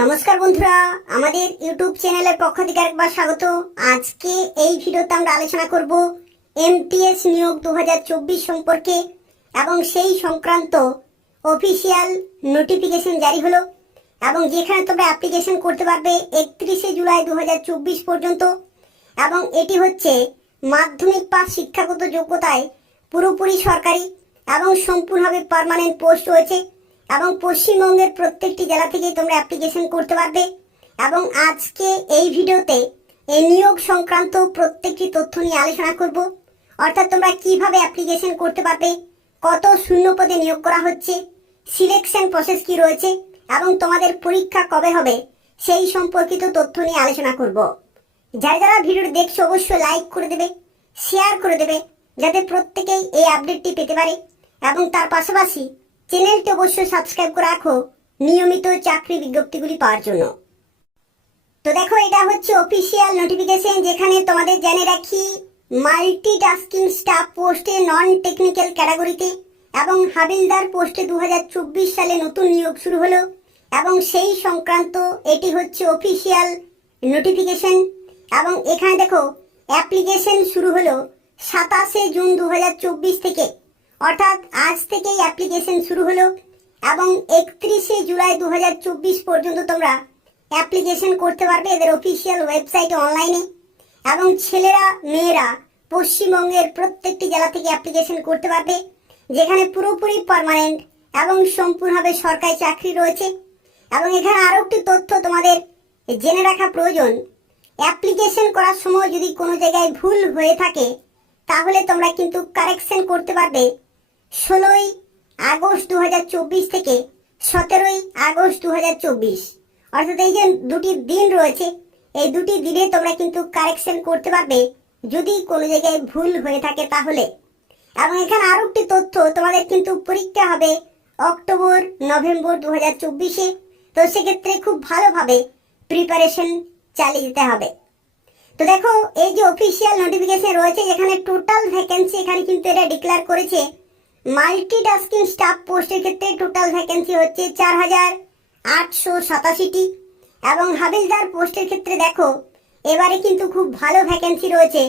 নমস্কার বন্ধুরা, আমাদের ইউটিউব চ্যানেলের পক্ষ থেকে আরেকবার স্বাগত। আজকে এই ভিডিওতে আমরা আলোচনা করব এমটিএস নিয়োগ 2024 সম্পর্কে এবং সেই সংক্রান্ত অফিসিয়াল নোটিফিকেশন জারি হলো এবং যেখানে তোমরা অ্যাপ্লিকেশন করতে পারবে 31শে জুলাই 2024 পর্যন্ত। এবং এটি হচ্ছে মাধ্যমিক পাস শিক্ষাগত যোগ্যতায় পুরোপুরি সরকারি এবং সম্পূর্ণভাবে পার্মানেন্ট পোস্ট রয়েছে এবং পশ্চিমবঙ্গের প্রত্যেকটি জেলা থেকে তোমরা অ্যাপ্লিকেশন করতে পারবে। এবং আজকে এই ভিডিওতে এই নিয়োগ সংক্রান্ত প্রত্যেকটি তথ্য নিয়ে আলোচনা করব। অর্থাৎ তোমরা কিভাবে অ্যাপ্লিকেশন করতে পারবে, কত শূন্য পদে নিয়োগ করা হচ্ছে, সিলেকশন প্রসেস কি রয়েছে এবং তোমাদের পরীক্ষা কবে হবে সেই সম্পর্কিত তথ্য নিয়ে আলোচনা করব। যারা যারা ভিডিওটি দেখছো অবশ্যই লাইক করে দেবে, শেয়ার করে দেবে, যাতে প্রত্যেকেই এই আপডেটটি পেতে পারে। এবং তার পাশাপাশি চ্যানেলটি অবশ্যই সাবস্ক্রাইব করে রাখো নিয়মিত চাকরি বিজ্ঞপ্তিগুলি পাওয়ার জন্য। তো দেখো, এটা হচ্ছে অফিসিয়াল নোটিফিকেশন, যেখানে তোমাদের জেনে রাখি মাল্টিটাস্কিং স্টাফ পোস্টে নন টেকনিক্যাল ক্যাটাগরিতে এবং হাবিলদার পোস্টে 2024 সালে নতুন নিয়োগ শুরু হলো এবং সেই সংক্রান্ত এটি হচ্ছে অফিসিয়াল নোটিফিকেশন। এবং এখানে দেখো অ্যাপ্লিকেশন শুরু হলো 27শে জুন 2024 থেকে, অর্থাৎ আজ থেকেই অ্যাপ্লিকেশন শুরু হলো এবং 31শে জুলাই 2024 পর্যন্ত তোমরা অ্যাপ্লিকেশন করতে পারবে এদের অফিসিয়াল ওয়েবসাইটে অনলাইনে। এবং ছেলেরা মেয়েরা পশ্চিমবঙ্গের প্রত্যেকটি জেলা থেকে অ্যাপ্লিকেশন করতে পারবে, যেখানে পুরোপুরি পার্মানেন্ট এবং সম্পূর্ণভাবে সরকারি চাকরি রয়েছে। এবং এখানে আরও একটি তথ্য তোমাদের জেনে রাখা প্রয়োজন, অ্যাপ্লিকেশন করার সময় যদি কোনো জায়গায় ভুল হয়ে থাকে তাহলে তোমরা কিন্তু কারেকশন করতে পারবে 16ই আগস্ট 2024 থেকে 17ই আগস্ট 2024, অর্থাৎ এই যে দুটি দিন রয়েছে এই দুটি দিনে তোমরা কিন্তু কারেকশন করতে পারবে যদি কোনো জায়গায় ভুল হয়ে থাকে তাহলে। এবং এখানে আরও একটি তথ্য, তোমাদের কিন্তু পরীক্ষা হবে অক্টোবর নভেম্বর 2024-এ, তো সেক্ষেত্রে খুব ভালোভাবে প্রিপারেশন চালিয়ে যেতে হবে। তো দেখো, এই যে অফিসিয়াল নোটিফিকেশন রয়েছে যেখানে টোটাল ভ্যাকেন্সি এখানে কিন্তু এটা ডিক্লেয়ার করেছে মাল্টিটাস্কিং স্টাফ পোস্টের ক্ষেত্রে টোটাল ভ্যাকেন্সি হচ্ছে 4887টি এবং হাবিলদার পোস্টের ক্ষেত্রে দেখো এবারে কিন্তু খুব ভালো ভ্যাকেন্সি রয়েছে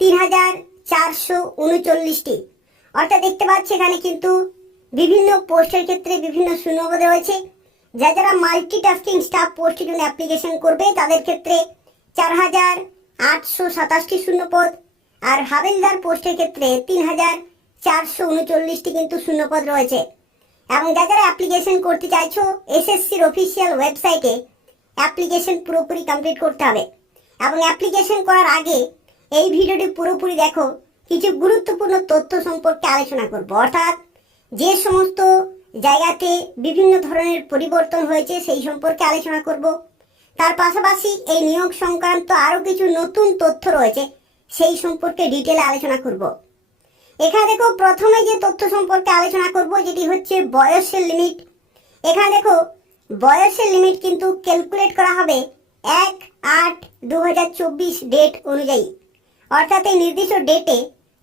3439টি। অর্থাৎ দেখতে পাচ্ছি এখানে কিন্তু বিভিন্ন পোস্টের ক্ষেত্রে বিভিন্ন শূন্যপদ রয়েছে। যারা মাল্টিটাস্কিং স্টাফ পোস্টের জন্য অ্যাপ্লিকেশন করবে তাদের ক্ষেত্রে 4827টি শূন্যপদ, আর হাবিলদার পোস্টের ক্ষেত্রে 3439টি কিন্তু শূন্যপদ রয়েছে। এবং যারা অ্যাপ্লিকেশন করতে চাইছো এসএসসির অফিসিয়াল ওয়েবসাইটে অ্যাপ্লিকেশন পুরোপুরি কমপ্লিট করতে হবে। এবং অ্যাপ্লিকেশন করার আগে এই ভিডিওটি পুরোপুরি দেখো, কিছু গুরুত্বপূর্ণ তথ্য সম্পর্কে আলোচনা করব। অর্থাৎ যে সমস্ত জায়গাতে বিভিন্ন ধরনের পরিবর্তন হয়েছে সেই সম্পর্কে আলোচনা করব। তার পাশাপাশি এই নিয়োগ সংক্রান্ত আরও কিছু নতুন তথ্য রয়েছে সেই সম্পর্কে ডিটেলে আলোচনা করব। এখানে দেখো প্রথমে যে তথ্য সম্পর্কে আলোচনা করব যেটি হচ্ছে বয়সের লিমিট। এখানে দেখো বয়সের লিমিট কিন্তু ক্যালকুলেট করা হবে 1/8/2024 ডেট অনুযায়ী। অর্থাৎ এই নির্দিষ্ট ডেটে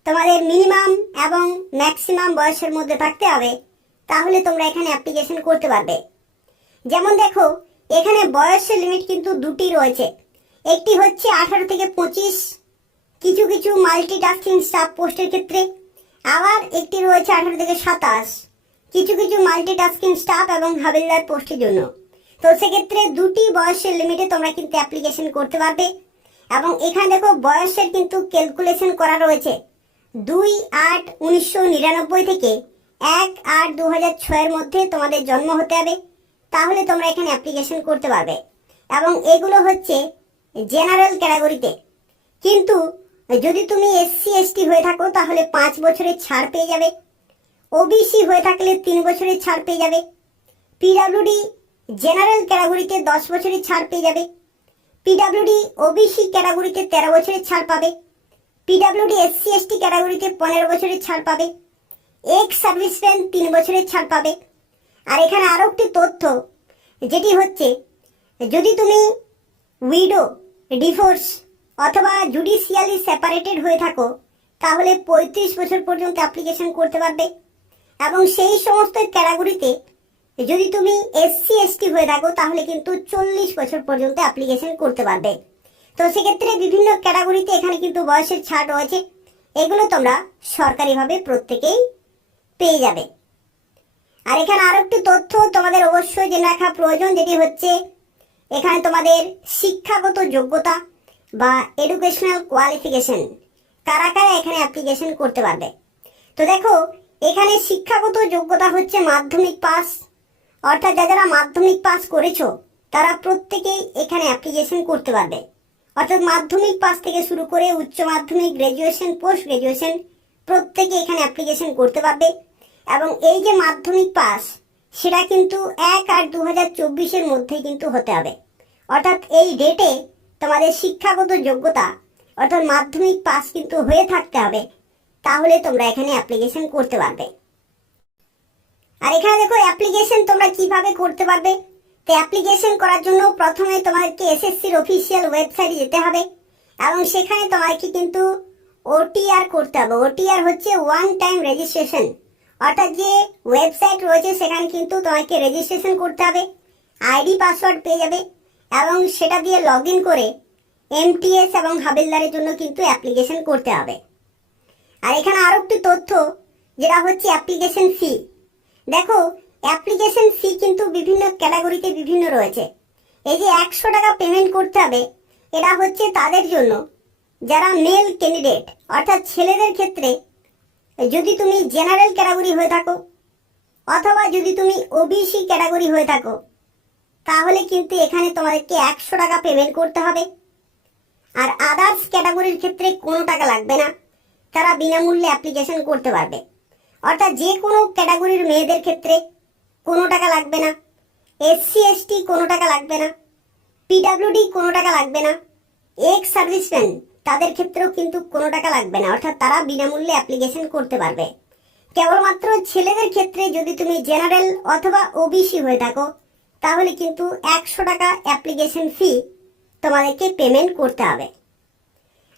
তোমাদের মিনিমাম এবং ম্যাক্সিমাম বয়সের মধ্যে থাকতে হবে, তাহলে তোমরা এখানে অ্যাপ্লিকেশন করতে পারবে। যেমন দেখো এখানে বয়সের লিমিট কিন্তু দুটি রয়েছে, একটি হচ্ছে 18 থেকে 25 কিছু কিছু মাল্টিটাস্কিং স্টাফ পোস্টের ক্ষেত্রে, আবার একটি রয়েছে 18 থেকে 27 কিছু কিছু মাল্টিটাস্কিং স্টাফ এবং হাবিলদার পোস্টের জন্য। তো সেক্ষেত্রে দুটি বয়সের লিমিটে তোমরা কিন্তু অ্যাপ্লিকেশন করতে পারবে। এবং এখানে দেখো বয়সের কিন্তু ক্যালকুলেশন করা রয়েছে 2/8/1999 থেকে 1/8/2006 মধ্যে তোমাদের জন্ম হতে হবে, তাহলে তোমরা এখানে অ্যাপ্লিকেশন করতে পারবে। এবং এগুলো হচ্ছে জেনারেল ক্যাটাগরিতে। কিন্তু যদি তুমি এসসি এসটি হয়ে থাকো তাহলে 5 বছরের ছাড় পেয়ে যাবে, ওবিসি হয়ে থাকলে 3 বছরের ছাড় পেয়ে যাবে, পিডাব্লিউডি জেনারেল ক্যাটাগরিতে 10 বছরের ছাড় পেয়ে যাবে, পিডাব্লিউডি ওবিসি ক্যাটাগরিতে 13 বছরের ছাড় পাবে, পিডাব্লিউডি এসসি এসটি ক্যাটাগরিতে 15 বছরের ছাড় পাবে, এক্স সার্ভিসম্যান 3 বছরের ছাড় পাবে। আর এখানে আরও একটি তথ্য যেটি হচ্ছে যদি তুমি উইডো, ডিভোর্স অথবা জুডিশিয়ালি সেপারেটেড হয়ে থাকো তাহলে 35 বছর পর্যন্ত অ্যাপ্লিকেশন করতে পারবে। এবং সেই সমস্ত ক্যাটাগরিতে যদি তুমি SC ST হয়ে থাকো তাহলে কিন্তু 40 বছর পর্যন্ত অ্যাপ্লিকেশন করতে পারবে। তো সেক্ষেত্রে বিভিন্ন ক্যাটাগরিতে এখানে কিন্তু বয়সের ছাড় রয়েছে, এগুলো তোমরা সরকারিভাবে প্রত্যেকেই পেয়ে যাবে। আর এখানে আরো একটি তথ্য তোমাদের অবশ্যই জেনে রাখা প্রয়োজন, যেটি হচ্ছে এখানে তোমাদের শিক্ষাগত যোগ্যতা বা এডুকেশনাল কোয়ালিফিকেশন কারা কারা এখানে অ্যাপ্লিকেশন করতে পারবে। তো দেখো এখানে শিক্ষাগত যোগ্যতা হচ্ছে মাধ্যমিক পাস, অর্থাৎ যারা মাধ্যমিক পাস করেছো তারা প্রত্যেকেই এখানে অ্যাপ্লিকেশন করতে পারবে। অর্থাৎ মাধ্যমিক পাস থেকে শুরু করে উচ্চ মাধ্যমিক, গ্র্যাজুয়েশন, পোস্ট গ্র্যাজুয়েশন প্রত্যেকে এখানে অ্যাপ্লিকেশন করতে পারবে। এবং এই যে মাধ্যমিক পাস সেটা কিন্তু 1/8/2024 মধ্যেই কিন্তু হতে হবে। অর্থাৎ এই ডেটে তোমাদের শিক্ষাগত যোগ্যতা অর্থাৎ মাধ্যমিক পাস কিন্তু হয়ে থাকতে হবে, তাহলে তোমরা এখানে অ্যাপ্লিকেশন করতে পারবে। আর এখানে দেখো অ্যাপ্লিকেশন তোমরা কিভাবে করতে পারবে। তো অ্যাপ্লিকেশন করার জন্য প্রথমে তোমাদেরকে এসএসসির অফিসিয়াল ওয়েবসাইটে যেতে হবে এবং সেখানে তোমাকে কিন্তু OTR করতে হবে। OTR হচ্ছে ওয়ান টাইম রেজিস্ট্রেশন, অর্থাৎ যে ওয়েবসাইট রয়েছে সেখানে কিন্তু তোমাকে রেজিস্ট্রেশন করতে হবে, আইডি পাসওয়ার্ড পেয়ে যাবে এবং সেটা দিয়ে লগ ইন করে MTS এবং হাবিলদারের জন্য কিন্তু অ্যাপ্লিকেশন করতে হবে। আর এখানে আরো একটি তথ্য যেটা হচ্ছে অ্যাপ্লিকেশন ফি। দেখো অ্যাপ্লিকেশন ফি কিন্তু বিভিন্ন ক্যাটাগরিতে বিভিন্ন রয়েছে। এই যে 100 টাকা পেমেন্ট করতে হবে, এটা হচ্ছে তাদের জন্য যারা মেল ক্যান্ডিডেট, অর্থাৎ ছেলেদের ক্ষেত্রে যদি তুমি জেনারেল ক্যাটাগরি হয়ে থাকো অথবা যদি তুমি OBC ক্যাটাগরি হয়ে থাকো তাহলে কিন্তু এখানে তোমাদেরকে 100 টাকা পেমেন্ট করতে হবে। আর আদার্স ক্যাটাগরির ক্ষেত্রে কোনো টাকা লাগবে না, তারা বিনামূল্যে অ্যাপ্লিকেশন করতে পারবে। অর্থাৎ যে কোনো ক্যাটাগরির মেয়েদের ক্ষেত্রে কোনো টাকা লাগবে না, SC ST কোনো টাকা লাগবে না, PWD কোনো টাকা লাগবে না, এক্স সার্ভিসম্যান তাদের ক্ষেত্রেও কিন্তু কোনো টাকা লাগবে না, অর্থাৎ তারা বিনামূল্যে অ্যাপ্লিকেশন করতে পারবে। কেবলমাত্র ছেলেদের ক্ষেত্রে যদি তুমি জেনারেল অথবা OBC হয়ে থাকো তাহলে কিন্তু 100 টাকা অ্যাপ্লিকেশন ফি তোমাদেরকে পেমেন্ট করতে হবে।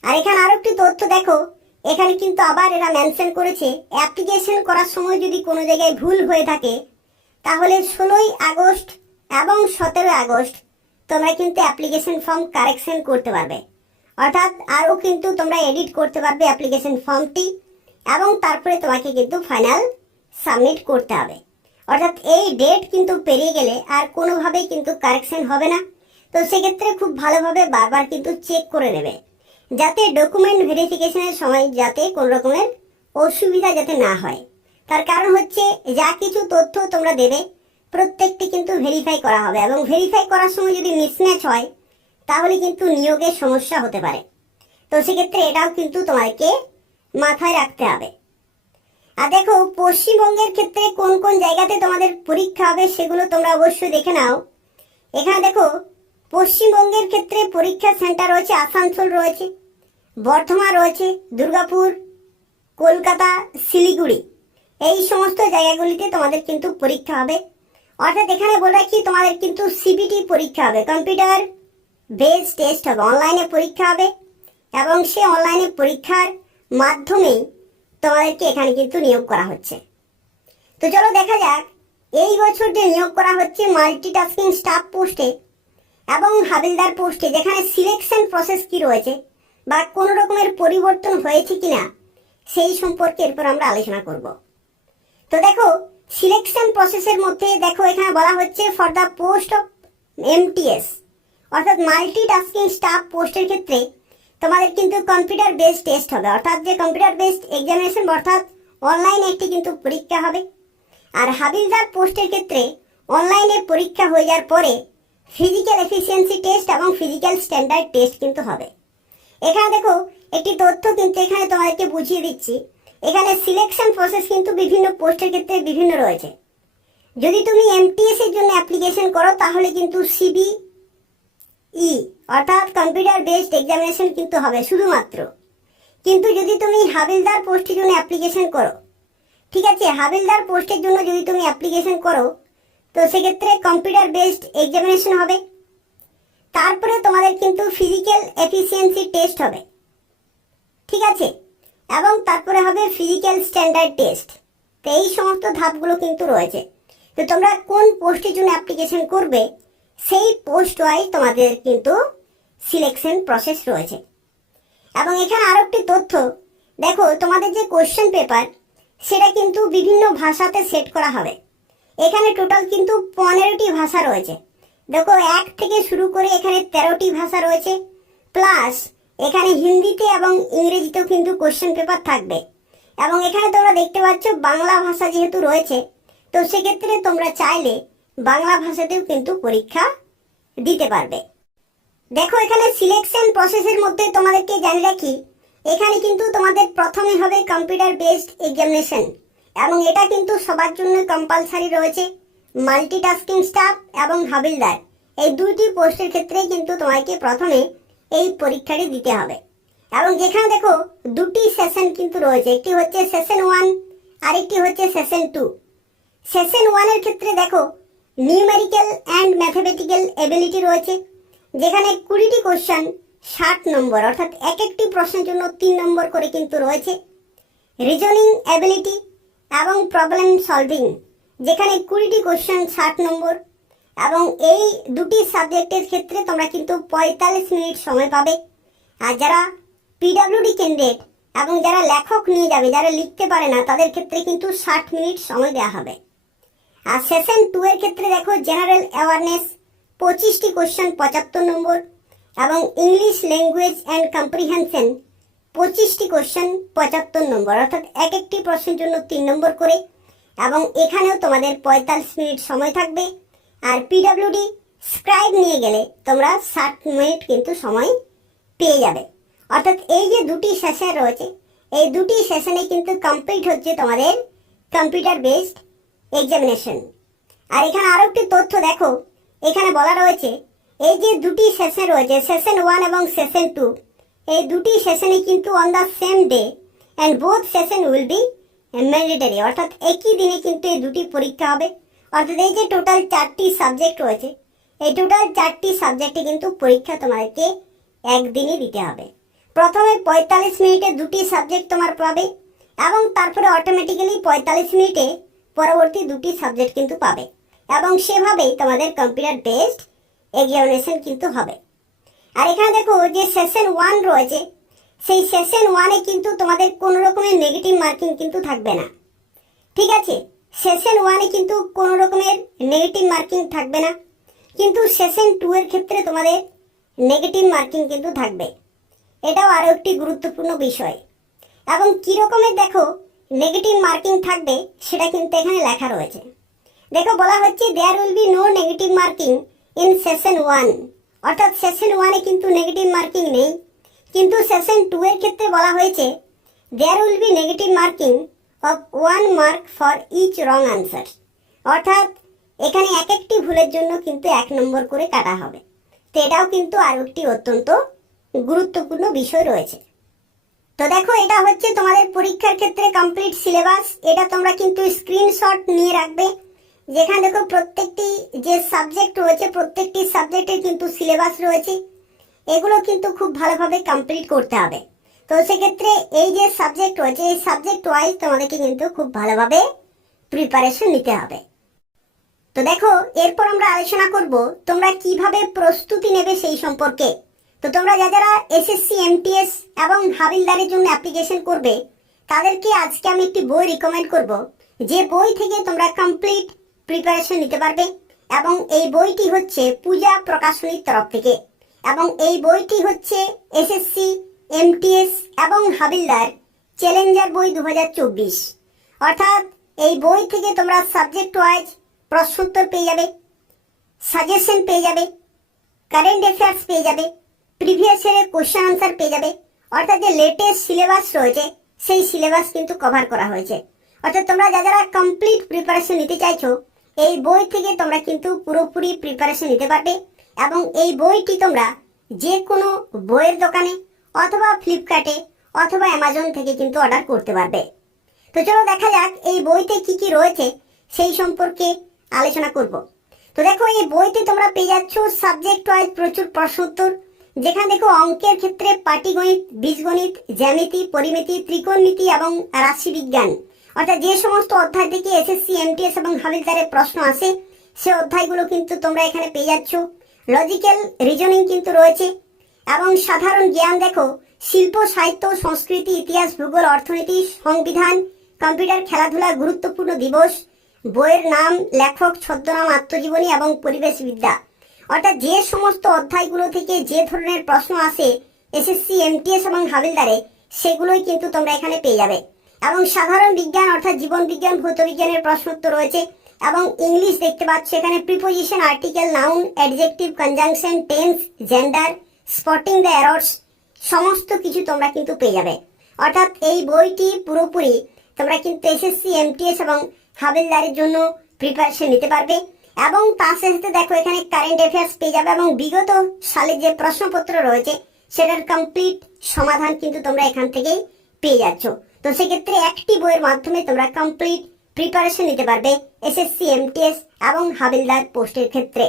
আর এখানে আরো একটি তথ্য দেখো, এখানে কিন্তু আবার এরা মেনশন করেছে অ্যাপ্লিকেশন করার সময় যদি কোনো জায়গায় ভুল হয়ে থাকে তাহলে 16ই আগস্ট এবং 17 আগস্ট তোমরা কিন্তু অ্যাপ্লিকেশন ফর্ম কারেকশন করতে পারবে। অর্থাৎ আরও কিন্তু তোমরা এডিট করতে পারবে অ্যাপ্লিকেশন ফর্মটি এবং তারপরে তোমাকে কিন্তু ফাইনাল সাবমিট করতে হবে। অর্থাৎ এই ডেট কিন্তু পেরিয়ে গেলে আর কোনোভাবেই কিন্তু কারেকশন হবে না। তো সেক্ষেত্রে খুব ভালোভাবে বারবার কিন্তু চেক করে নেবে যাতে ডকুমেন্ট ভেরিফিকেশনের সময় যাতে কোনো রকমের অসুবিধা যাতে না হয়। তার কারণ হচ্ছে যা কিছু তথ্য তোমরা দেবে প্রত্যেকটি কিন্তু ভেরিফাই করা হবে এবং ভেরিফাই করার সময় যদি মিসম্যাচ হয় তাহলে কিন্তু নিয়োগের সমস্যা হতে পারে। তো সেক্ষেত্রে এটাও কিন্তু তোমাকে মাথায় রাখতে হবে। আর দেখো পশ্চিমবঙ্গের ক্ষেত্রে কোন কোন জায়গাতে তোমাদের পরীক্ষা হবে সেগুলো তোমরা অবশ্যই দেখে নাও। এখানে দেখো পশ্চিমবঙ্গের ক্ষেত্রে পরীক্ষা সেন্টার রয়েছে আসানসোল রয়েছে, বর্ধমান রয়েছে, দুর্গাপুর, কলকাতা, শিলিগুড়ি, এই সমস্ত জায়গাগুলিতে তোমাদের কিন্তু পরীক্ষা হবে। অর্থাৎ এখানে বলে রাখি তোমাদের কিন্তু CBT পরীক্ষা হবে, কম্পিউটার বেস টেস্ট হবে, অনলাইনে পরীক্ষা হবে এবং সে অনলাইনে পরীক্ষার মাধ্যমেই তোমাদেরকে এখানে কিন্তু নিয়োগ করা হচ্ছে। তো চলো দেখা যাক এই বছর যে নিয়োগ করা হচ্ছে মাল্টিটাস্কিং স্টাফ পোস্টে এবং হাবিলদার পোস্টে যেখানে সিলেকশন প্রসেস কি রয়েছে বা কোনো রকমের পরিবর্তন হয়েছে কিনা সেই সম্পর্কে এরপর আমরা আলোচনা করব। তো দেখো সিলেকশন প্রসেসের মধ্যে দেখো এখানে বলা হচ্ছে for the post of MTS অর্থাৎ মাল্টিটাস্কিং স্টাফ পোস্টের ক্ষেত্রে তোমাদের কিন্তু কম্পিউটার বেসড টেস্ট হবে, অর্থাৎ যে কম্পিউটার বেসড এক্সামিনেশন অর্থাৎ অনলাইনে একটি কিন্তু পরীক্ষা হবে। আর হাবিলদার পোস্টের ক্ষেত্রে অনলাইনে পরীক্ষা হয়ে যাওয়ার পরে ফিজিক্যাল এফিসিয়েন্সি টেস্ট এবং ফিজিক্যাল স্ট্যান্ডার্ড টেস্ট কিন্তু হবে। এখানে দেখো একটি তথ্য কিন্তু এখানে তোমাদেরকে বুঝিয়ে দিচ্ছি, এখানে সিলেকশন প্রসেস কিন্তু বিভিন্ন পোস্টের ক্ষেত্রে বিভিন্ন রয়েছে। যদি তুমি MTS এর জন্য অ্যাপ্লিকেশন করো তাহলে কিন্তু CBE অর্থাৎ কম্পিউটার বেসড এক্সামিনেশন কিন্তু হবে শুধুমাত্র। কিন্তু যদি তুমি হাবিলদার পোস্টের জন্য অ্যাপ্লিকেশন করো, ঠিক আছে, হাবিলদার পোস্টের জন্য যদি তুমি অ্যাপ্লিকেশন করো তো সেক্ষেত্রে কম্পিউটার বেসড এক্সামিনেশন হবে, তারপরে তোমাদের কিন্তু ফিজিক্যাল এফিসিয়েন্সি টেস্ট হবে, ঠিক আছে, এবং তারপরে হবে ফিজিক্যাল স্ট্যান্ডার্ড টেস্ট। তো এই সমস্ত ধাপগুলো কিন্তু রয়েছে। তো তো তোমরা কোন পোস্টের জন্য অ্যাপ্লিকেশন করবে সেই পোস্ট ওয়াইজ তোমাদের কিন্তু সিলেকশন প্রসেস রয়েছে। এবং এখানে আরো একটি তথ্য, দেখো তোমাদের যে কোশ্চেন পেপার সেটা কিন্তু বিভিন্ন ভাষাতে সেট করা হবে। এখানে টোটাল কিন্তু 15টি ভাষা রয়েছে। দেখো 1 থেকে শুরু করে এখানে 13টি ভাষা রয়েছে, প্লাস এখানে হিন্দিতে এবং ইংরেজিতেও কিন্তু কোশ্চেন পেপার থাকবে। এবং এখানে তোমরা দেখতে পাচ্ছ বাংলা ভাষা যেহেতু রয়েছে, তো সেক্ষেত্রে তোমরা চাইলে বাংলা ভাষাতেও কিন্তু পরীক্ষা দিতে পারবে। দেখো এখানে সিলেকশন প্রসেসের মধ্যে তোমাদেরকে জানিয়ে রাখি, এখানে কিন্তু তোমাদের প্রথমে হবে কম্পিউটার বেসড এক্সামিনেশন, এবং এটা কিন্তু সবার জন্য কম্পালসারি রয়েছে। মাল্টিটাস্কিং স্টাফ এবং হাবিলদার এই দুইটি পোস্টের ক্ষেত্রে কিন্তু তোমাকে প্রথমে এই পরীক্ষাটি দিতে হবে। এবং যেখানে দেখো দুটি সেশন কিন্তু রয়েছে, একটি হচ্ছে সেশন 1 আর একটি হচ্ছে সেশন 2। সেশন 1 এর ক্ষেত্রে দেখো নিউমেরিক্যাল অ্যান্ড ম্যাথমেটিক্যাল এবিলিটি রয়েছে, যেখানে 20টি কোশ্চেন 60 নম্বর, অর্থাৎ এক একটি প্রশ্নের জন্য 3 নম্বর করে কিন্তু রয়েছে। রিজনিং এবিলিটি এবং প্রবলেম সলভিং, যেখানে 20টি কোশ্চেন 60 নম্বর। এবং এই দুটি সাবজেক্টের ক্ষেত্রে তোমরা কিন্তু 45 মিনিট সময় পাবে। আর যারা পিডব্লিউডি ক্যান্ডিডেট এবং যারা লেখক নিয়ে যাবে, যারা লিখতে পারে না, তাদের ক্ষেত্রে কিন্তু 60 মিনিট সময় দেওয়া হবে। আর সেশন 2 এর ক্ষেত্রে দেখো জেনারেল অ্যাওয়ারনেস 25টি কোশ্চেন 75 নম্বর, এবং ইংলিশ ল্যাঙ্গুয়েজ অ্যান্ড কম্প্রিহেনশন 25টি কোশ্চেন 75 নম্বর, অর্থাৎ এক একটি প্রশ্নের জন্য 3 নম্বর করে। এবং এখানেও তোমাদের 45 মিনিট সময় থাকবে। আর পিডব্লিউডি স্ক্রাইব নিয়ে গেলে তোমরা 60 মিনিট কিন্তু সময় পেয়ে যাবে। অর্থাৎ এই যে দুটি সেশন রয়েছে, এই দুটি সেশনে কিন্তু কমপ্লিট হচ্ছে তোমাদের কম্পিউটার বেসড এক্সামিনেশন। আর এখানে আরো একটি তথ্য দেখো, এখানে বলা রয়েছে এই যে দুটি সেশন রয়েছে, সেশন 1 এবং সেশন 2, এই দুটি সেশনে কিন্তু on the same day and both session will be mandatory, অর্থাৎ একই দিনে কিন্তু এই দুটি পরীক্ষা হবে। অর্থাৎ এই যে টোটাল 4টি সাবজেক্ট রয়েছে, এই টোটাল 4টি সাবজেক্টে কিন্তু পরীক্ষা তোমাদেরকে একদিনই দিতে হবে। প্রথমে 45 মিনিটে দুটি সাবজেক্ট তোমার পাবে, এবং তারপরে অটোমেটিক্যালি 45 মিনিটে পরবর্তী দুটি সাবজেক্ট কিন্তু পাবে। এবং সেভাবেই তোমাদের কম্পিউটার বেসড এক্সামিনেশন কিন্তু হবে। আর এখানে দেখো যে সেশন 1 রয়েছে, সেই সেশন 1-এ কিন্তু তোমাদের কোনো রকমের নেগেটিভ মার্কিং কিন্তু থাকবে না। ঠিক আছে, সেশন 1-এ কিন্তু কোনো রকমের নেগেটিভ মার্কিং থাকবে না, কিন্তু সেশন 2 এর ক্ষেত্রে তোমাদের নেগেটিভ মার্কিং কিন্তু থাকবে। এটাও আরও একটি গুরুত্বপূর্ণ বিষয়। এবং কী রকমের দেখো নেগেটিভ মার্কিং থাকবে সেটা কিন্তু এখানে লেখা রয়েছে। দেখো বলা হচ্ছে there will be no negative marking in session 1, অর্থাৎ সেশন 1-এ কিন্তু নেগেটিভ মার্কিং নেই, কিন্তু সেশন 2 এর ক্ষেত্রে বলা হয়েছে there will be negative marking of 1 mark for each wrong answer, অর্থাৎ এখানে এক একটি ভুলের জন্য কিন্তু 1 নম্বর করে কাটা হবে। তো এটাও কিন্তু আরও একটি অত্যন্ত গুরুত্বপূর্ণ বিষয় রয়েছে। তো দেখো এটা হচ্ছে তোমাদের পরীক্ষার ক্ষেত্রে কমপ্লিট সিলেবাস। এটা তোমরা কিন্তু স্ক্রিনশট নিয়ে রাখবে, যেখানে দেখো প্রত্যেকটি যে সাবজেক্ট রয়েছে প্রত্যেকটি সাবজেক্টের কিন্তু সিলেবাস রয়েছে, এগুলো কিন্তু খুব ভালোভাবে কমপ্লিট করতে হবে। তো সেক্ষেত্রে এই যে সাবজেক্ট রয়েছে এই সাবজেক্ট ওয়াইজ তোমাদেরকে কিন্তু খুব ভালোভাবে প্রিপারেশন নিতে হবে। তো দেখো এরপর আমরা আলোচনা করব তোমরা কিভাবে প্রস্তুতি নেবে সেই সম্পর্কে। তো তোমরা যারা এসএসসি এমটিএস এবং হাবিলদারের জন্য অ্যাপ্লিকেশন করবে তাদেরকে আজকে আমি একটি বই রিকমেন্ড করব, যে বই থেকে তোমরা কমপ্লিট প্রিপারেশন নিতে পারবে। এবং এই বইটি হচ্ছে পূজা প্রকাশনীর তরফ থেকে, এবং এই বইটি হচ্ছে এসএসসি এমটিএস এবং হাবিলদার চ্যালেঞ্জার বই 2024। অর্থাৎ এই বই থেকে তোমরা সাবজেক্ট ওয়াইজ প্রশ্নোত্তর পেয়ে যাবে, সাজেশন পেয়ে যাবে, কারেন্ট অ্যাফেয়ার্স পেয়ে যাবে, প্রিভিয়াস ইয়ারের কোশ্চেন আনসার পেয়ে যাবে। অর্থাৎ যে লেটেস্ট সিলেবাস রয়েছে সেই সিলেবাস কিন্তু কভার করা হয়েছে। অর্থাৎ তোমরা যারা কমপ্লিট প্রিপারেশন নিতে চাইছো এই বই থেকে তোমরা কিন্তু পুরোপুরি প্রিপারেশন নিতে পারবে। এবং এই বইটি তোমরা যে কোনো বইয়ের দোকানে অথবা ফ্লিপকার্টে অথবা অ্যামাজন থেকে কিন্তু অর্ডার করতে পারবে। তো চলো দেখা যাক এই বইতে কি কি রয়েছে সেই সম্পর্কে আলোচনা করব। তো দেখো এই বইতে তোমরা পেয়ে যাচ্ছ সাবজেক্ট ওয়াইজ প্রচুর প্রশ্নোত্তর, যেখানে দেখো অঙ্কের ক্ষেত্রে পাটিগণিত, বীজগণিত, জ্যামিতি, পরিমিতি, ত্রিকোণমিতি এবং রাশিবিজ্ঞান, অর্থাৎ যে সমস্ত অধ্যায় থেকে এসএসসি এমটিএস এবং হাবিলদারের প্রশ্ন আসে সে অধ্যায়গুলো কিন্তু তোমরা এখানে পেয়ে যাচ্ছ। লজিক্যাল রিজনিং কিন্তু রয়েছে এবং সাধারণ জ্ঞান দেখো শিল্প সাহিত্য সংস্কৃতি ইতিহাস ভূগোল অর্থনীতি সংবিধান কম্পিউটার খেলাধুলা গুরুত্বপূর্ণ দিবস বইয়ের নাম লেখক ছদ্মনাম আত্মজীবনী এবং পরিবেশবিদ্যা। অর্থাৎ যে সমস্ত অধ্যায়গুলো থেকে যে ধরনের প্রশ্ন আসে এসএসসি এমটিএস এবং হাবিলদারে সেগুলোই কিন্তু তোমরা এখানে পেয়ে যাবে। এবং সাধারণ বিজ্ঞান অর্থাৎ জীবন বিজ্ঞান ভৌত বিজ্ঞানের প্রশ্নোত্তর রয়েছে এবং ইংলিশ দেখতে পাচ্ছ এখানে preposition article noun adjective conjunction tense gender spotting the errors সমস্ত কিছু তোমরা কিন্তু পেয়ে যাবে। অর্থাৎ এই বইটি পুরোপুরি তোমরা কিন্তু এসএসসি এমটিএস এবং হাবিলদারের জন্য প্রিপারেশন নিতে পারবে। এবং তার সাথে দেখো এখানে কারেন্ট অ্যাফেয়ার্স পেয়ে যাবে এবং বিগত সালে যে প্রশ্নপত্র রয়েছে সেটার কমপ্লিট সমাধান কিন্তু তোমরা এখান থেকেই পেয়ে যাচ্ছ। তো সেক্ষেত্রে একটি বইয়ের মাধ্যমে তোমরা কমপ্লিট প্রিপারেশন নিতে পারবে এসএসসি এমটিএস এবং হাবিলদার পোস্টের ক্ষেত্রে।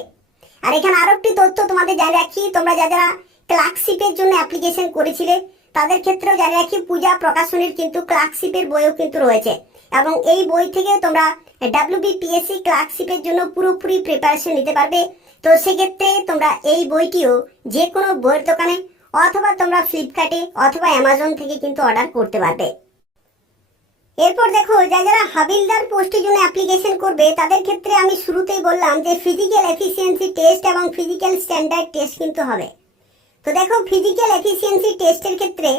আর এখানে আরো একটি তথ্য তোমাদের জানিয়ে রাখি, তোমরা যারা ক্লার্কশিপের জন্য অ্যাপ্লিকেশন করেছিলে তাদের ক্ষেত্রেও জানিয়ে রাখি পূজা প্রকাশনীর কিন্তু ক্লার্কশিপের বইও কিন্তু রয়েছে এবং এই বই থেকে তোমরা ডাব্লিউবিপিএসসি ক্লার্কশিপের জন্য পুরোপুরি প্রিপারেশন নিতে পারবে। তো সেক্ষেত্রে তোমরা এই বইটিও যে কোনো বইয়ের দোকানে অথবা তোমরা ফ্লিপকার্টে অথবা অ্যামাজন থেকে কিন্তু অর্ডার করতে পারবে। এরপর দেখো যারা হাবিলদার পোস্টের জন্য অ্যাপ্লিকেশন করবে তাদের ক্ষেত্রে আমি শুরুতেই বললাম যে ফিজিক্যাল এফিসিয়েন্সি টেস্ট এবং ফিজিক্যাল স্ট্যান্ডার্ড টেস্ট কিন্তু হবে। তো দেখো ফিজিক্যাল এফিসিয়েন্সি টেস্টের ক্ষেত্রে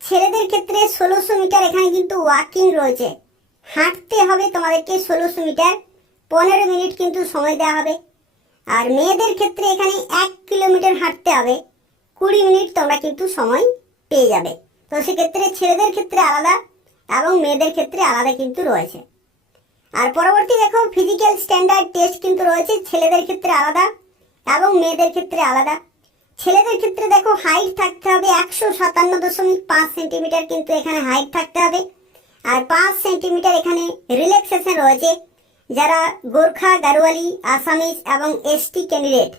ছেলেদের ক্ষেত্রে 1600 মিটার এখানে কিন্তু ওয়াকিং রয়েছে, হাঁটতে হবে তোমাদেরকে 1600 মিটার, 15 মিনিট কিন্তু সময় দেওয়া হবে। আর মেয়েদের ক্ষেত্রে এখানে 1 কিলোমিটার হাঁটতে হবে, 20 মিনিট তোমরা কিন্তু সময় পেয়ে যাবে। তো সেক্ষেত্রে ছেলেদের ক্ষেত্রে আলাদা এবং মেয়েদের ক্ষেত্রে আলাদা কিন্তু রয়েছে। আর পরবর্তী দেখো ফিজিক্যাল স্ট্যান্ডার্ড টেস্ট কিন্তু রয়েছে, ছেলেদের ক্ষেত্রে আলাদা এবং মেয়েদের ক্ষেত্রে আলাদা। ছেলেদের ক্ষেত্রে দেখো হাইট থাকতে হবে 157.5 সেন্টিমিটার কিন্তু এখানে হাইট থাকতে হবে। আর 5 সেন্টিমিটার এখানে রিল্যাক্সেশন রয়েছে যারা গোর্খা গারোয়ালি আসামিজ এবং এসটি ক্যান্ডিডেট।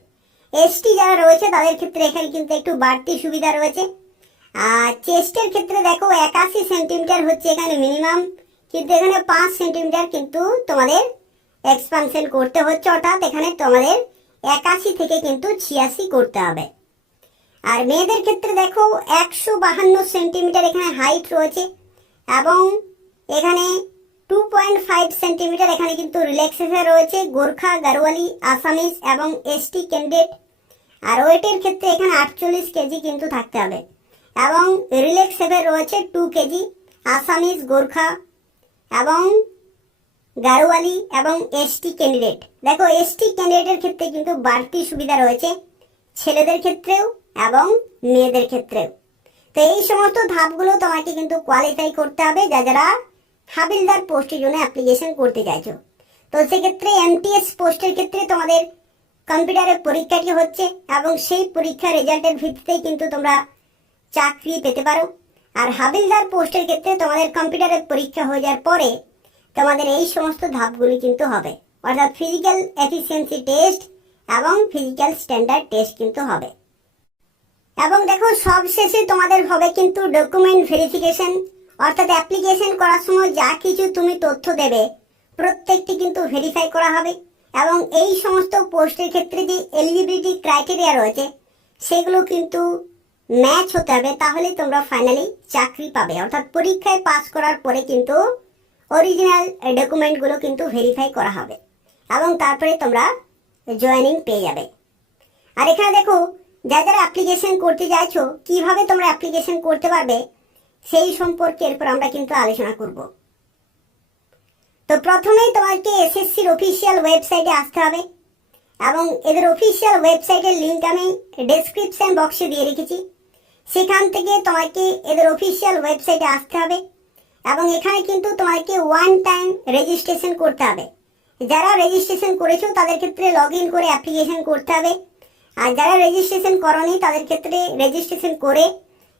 এসটি যারা রয়েছে তাদের ক্ষেত্রে এখানে কিন্তু একটু বাড়তি সুবিধা রয়েছে। আর চেস্টের ক্ষেত্রে দেখো 81 সেন্টিমিটার হচ্ছে এখানে মিনিমাম, কিন্তু এখানে 5 সেন্টিমিটার কিন্তু তোমাদের এক্সপানশন করতে হচ্ছে, অর্থাৎ এখানে তোমাদের 81 থেকে কিন্তু 86 করতে হবে। আর মেয়েদের ক্ষেত্রে দেখো 152 সেন্টিমিটার এখানে হাইট রয়েছে এবং এখানে 2.5 সেন্টিমিটার এখানে কিন্তু রিল্যাক্সেশন রয়েছে গোর্খা গারোয়ালি আসামিজ এবং এসটি ক্যান্ডিডেট। আর ওয়েটের ক্ষেত্রে এখানে 48 কেজি কিন্তু থাকতে হবে এবং রিল্যাক্সেশন রয়েছে 2 কেজি আসামিজ গোর্খা এবং গারোয়ালি এবং এসটি ক্যান্ডিডেট। দেখো এসটি ক্যান্ডিডেটের ক্ষেত্রে কিন্তু বাড়তি সুবিধা রয়েছে ছেলেদের ক্ষেত্রেও এবং মেয়েদের ক্ষেত্রেও। তো এই সমস্ত ধাপগুলো তোমাকে কিন্তু কোয়ালিফাই করতে হবে যারা হাবিলদার পোস্টের জন্য অ্যাপ্লিকেশন করতে চাইছো। তো সেক্ষেত্রে এমটিএস পোস্টের ক্ষেত্রে তোমাদের কম্পিউটারের পরীক্ষাটি হচ্ছে এবং সেই পরীক্ষার রেজাল্টের ভিত্তিতেই কিন্তু তোমরা চাকরি পেতে পারো। আর হাবিলদার পোস্টের ক্ষেত্রে তোমাদের কম্পিউটারের পরীক্ষা হয়ে যাওয়ার পরে তোমাদের এই সমস্ত ধাপগুলি কিন্তু হবে, অর্থাৎ ফিজিক্যাল এফিসিয়েন্সি টেস্ট এবং ফিজিক্যাল স্ট্যান্ডার্ড টেস্ট কিন্তু হবে। এবং দেখো সবশেষে তোমাদের হবে কিন্তু ডকুমেন্ট ভেরিফিকেশন, অর্থাৎ অ্যাপ্লিকেশন করার সময় যা কিছু তুমি তথ্য দেবে প্রত্যেকটি কিন্তু ভেরিফাই করা হবে এবং এই সমস্ত পোস্টের ক্ষেত্রে যে এলিজিবিলিটি ক্রাইটেরিয়া রয়েছে সেগুলো কিন্তু ম্যাচ হতে হবে, তাহলে তোমরা ফাইনালি চাকরি পাবে। অর্থাৎ পরীক্ষায় পাস করার পরে কিন্তু অরিজিনাল ডকুমেন্টগুলো কিন্তু ভেরিফাই করা হবে এবং তারপরে তোমরা জয়েনিং পেয়ে যাবে। আর এখানে দেখো যারা অ্যাপ্লিকেশন করতে চাইছো কিভাবে তোমরা অ্যাপ্লিকেশন করতে পারবে সেই সম্পর্কে এরপর আমরা কিন্তু আলোচনা করব। তো প্রথমেই তোমাকে এসএসসির অফিসিয়াল ওয়েবসাইটে আসতে হবে এবং এদের অফিসিয়াল ওয়েবসাইটের লিঙ্ক আমি ডেসক্রিপশন বক্সে দিয়ে রেখেছি, সেখান থেকে তোমাকে এদের অফিসিয়াল ওয়েবসাইটে আসতে হবে এবং এখানে কিন্তু তোমাকে ওয়ান টাইম রেজিস্ট্রেশন করতে হবে। যারা রেজিস্ট্রেশন করেছো তাদের ক্ষেত্রে লগ ইন করে অ্যাপ্লিকেশন করতে হবে, আর যারা রেজিস্ট্রেশন করনি তাদের ক্ষেত্রে রেজিস্ট্রেশন করে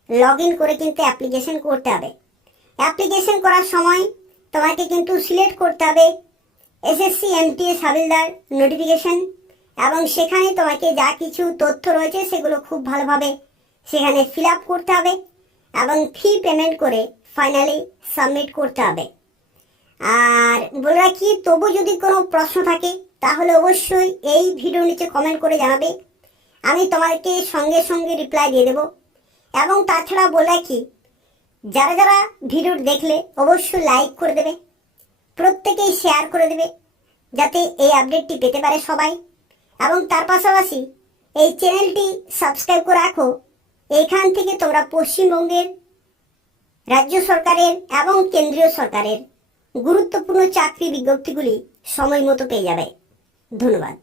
লগ ইন করে কিন্তু অ্যাপ্লিকেশন করতে হবে। অ্যাপ্লিকেশন করার সময় তোমাকে কিন্তু সিলেক্ট করতে হবে এসএসসি এমটিএস হাবিলদার নোটিফিকেশন এবং সেখানে তোমাকে যা কিছু তথ্য রয়েছে সেগুলো খুব ভালোভাবে সেখানে ফিল আপ করতে হবে এবং ফি পেমেন্ট করে ফাইনালি সাবমিট করতে হবে। আর বলে রাখি, তবু যদি কোনো প্রশ্ন থাকে তাহলে অবশ্যই এই ভিডিও নিচে কমেন্ট করে জানাবে, আমি তোমাদেরকে সঙ্গে সঙ্গে রিপ্লাই দিয়ে দেবো। এবং তাছাড়া বলে রাখি, যারা যারা ভিডিও দেখলে অবশ্যই লাইক করে দেবে, প্রত্যেকেই শেয়ার করে দেবে, যাতে এই আপডেটটি পেতে পারে সবাই। এবং তার পাশাপাশি এই চ্যানেলটি সাবস্ক্রাইব করে রাখো, এইখান থেকে তোমরা পশ্চিমবঙ্গের রাজ্য সরকারের এবং কেন্দ্রীয় সরকারের গুরুত্বপূর্ণ চাকরি বিজ্ঞপ্তিগুলি সময় মতো পেয়ে যাবে। ধন্যবাদ।